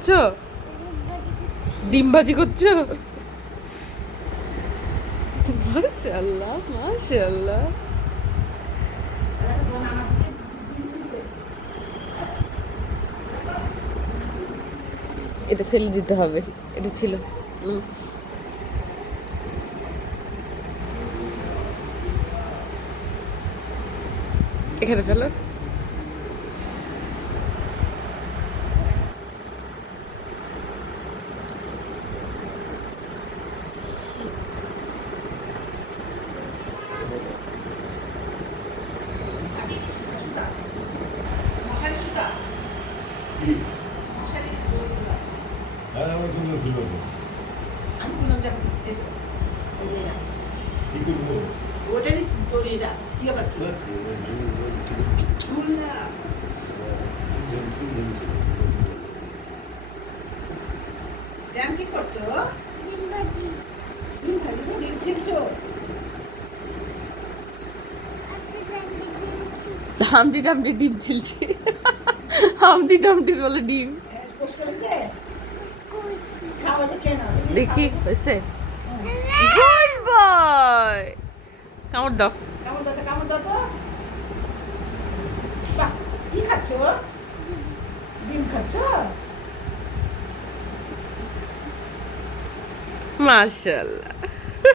করছো? ডিম ভাজি করছো? মাশাআল্লাহ মাশাআল্লাহ। এটা ফেলে দিতে হবে, এটা ছিল। এখানে ফেলো। কি করছো? ডিম ভাজি। ডিম ভাজি, ডিম ছিলছো? হামডি টামডি ডিম ছিলছি। হামডি টামডি বলে ডিম। দেখি হয়েছে। Good boy. কামড় দাও। কামড় দাও তো, কামড় দাও তো। বাহ, কি খাচ্ছো? ডিম খাচ্ছো? মাশাআল্লাহ।